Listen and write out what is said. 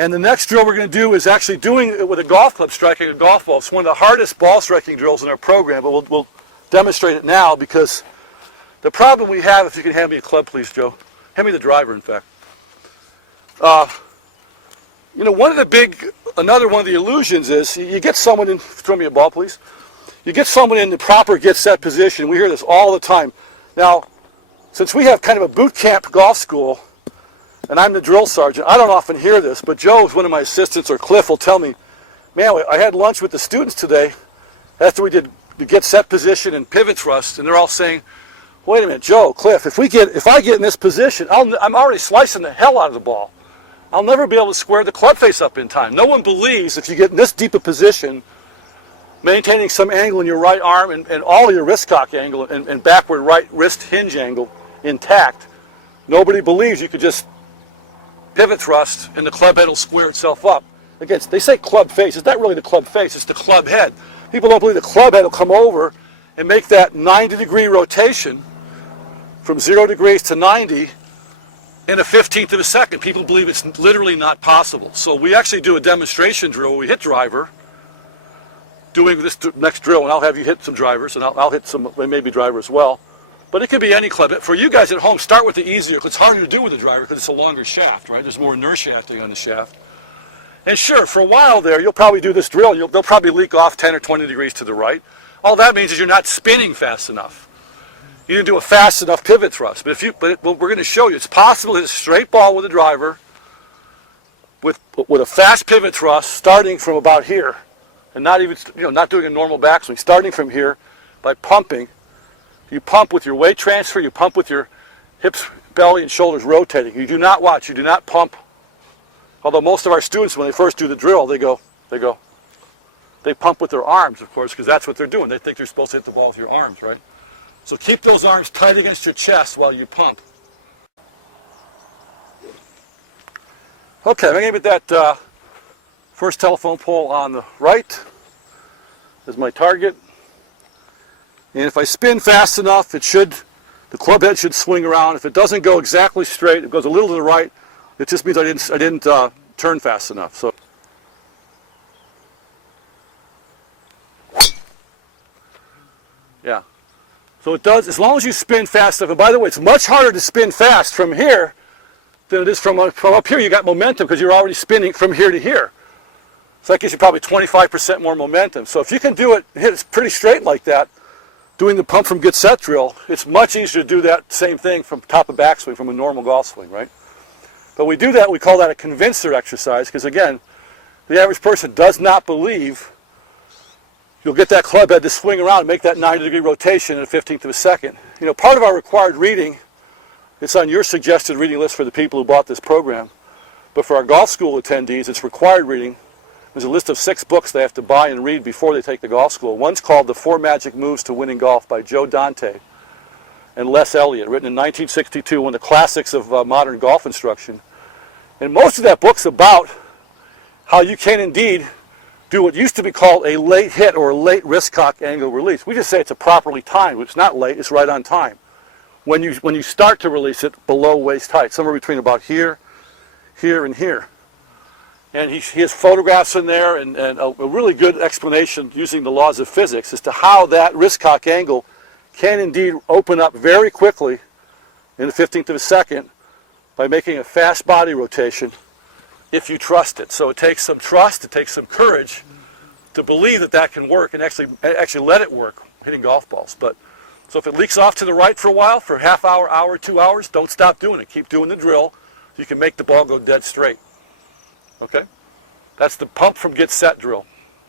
And the next drill we're going to do is actually doing it with a golf club, striking a golf ball. It's one of the hardest ball striking drills in our program, but we'll demonstrate it now because the problem we have, if you can hand me a club, please, Joe. Hand me the driver, in fact. You know, another one of the illusions is you get someone in, throw me a ball, please. You get someone in the proper get-set position. We hear this all the time. Now, since we have kind of a boot camp golf school, and I'm the drill sergeant, I don't often hear this, but Joe, one of my assistants, or Cliff, will tell me, man, I had lunch with the students today after we did the get-set position and pivot thrust, and they're all saying, wait a minute, Joe, Cliff, if I get in this position, I'm already slicing the hell out of the ball. I'll never be able to square the club face up in time. No one believes if you get in this deep a position, maintaining some angle in your right arm and all your wrist cock angle and backward right wrist hinge angle intact, nobody believes you could just pivot thrust and the club head will square itself up. Again, they say club face. It's not really the club face, it's the club head. People don't believe the club head will come over and make that 90-degree rotation from 0 degrees to 90 in a 15th of a second. People believe it's literally not possible. So we actually do a demonstration drill where we hit driver, doing this next drill, and I'll have you hit some drivers, and I'll hit some maybe driver as well. But it could be any club. For you guys at home, start with the easier, because it's harder to do with the driver because it's a longer shaft, right? There's more inertia acting on the shaft. And sure, for a while there, you'll probably do this drill, and they'll probably leak off 10 or 20 degrees to the right. All that means is you're not spinning fast enough. You didn't do a fast enough pivot thrust. But we're going to show you it's possible to hit a straight ball with a driver with a fast pivot thrust starting from about here, and not even not doing a normal backswing, starting from here by pumping. You pump with your weight transfer. You pump with your hips, belly, and shoulders rotating. You do not watch. You do not pump. Although most of our students, when they first do the drill, they pump with their arms, of course, because that's what they're doing. They think you're supposed to hit the ball with your arms, right? So keep those arms tight against your chest while you pump. Okay, I'm going to get that first telephone pole on the right as my target. And if I spin fast enough, the club head should swing around. If it doesn't go exactly straight, it goes a little to the right, it just means I didn't turn fast enough. So. Yeah. So it does, as long as you spin fast enough. And by the way, it's much harder to spin fast from here than it is from up here. You got momentum because you're already spinning from here to here. So that gives you probably 25% more momentum. So if you can do it, hit it pretty straight like that, doing the pump from get set drill, it's much easier to do that same thing from top of backswing from a normal golf swing, right? But we do that, we call that a convincer exercise, because again, the average person does not believe you'll get that club head to swing around and make that 90-degree rotation in a 15th of a second. You know, part of our required reading, it's on your suggested reading list for the people who bought this program, but for our golf school attendees, it's required reading. There's a list of 6 books they have to buy and read before they take the golf school. One's called The 4 Magic Moves to Winning Golf by Joe Dante and Les Elliott, written in 1962, one of the classics of modern golf instruction. And most of that book's about how you can indeed do what used to be called a late hit or a late wrist cock angle release. We just say it's a properly timed. It's not late, it's right on time. When you start to release it below waist height, somewhere between about here, here, and here. And he has photographs in there and a really good explanation using the laws of physics as to how that wrist cock angle can indeed open up very quickly in the 15th of a second by making a fast body rotation if you trust it. So it takes some trust, it takes some courage to believe that that can work and actually let it work hitting golf balls. But so if it leaks off to the right for a while, for a half hour, hour, 2 hours, don't stop doing it. Keep doing the drill so you can make the ball go dead straight. Okay? That's the pump from get set drill.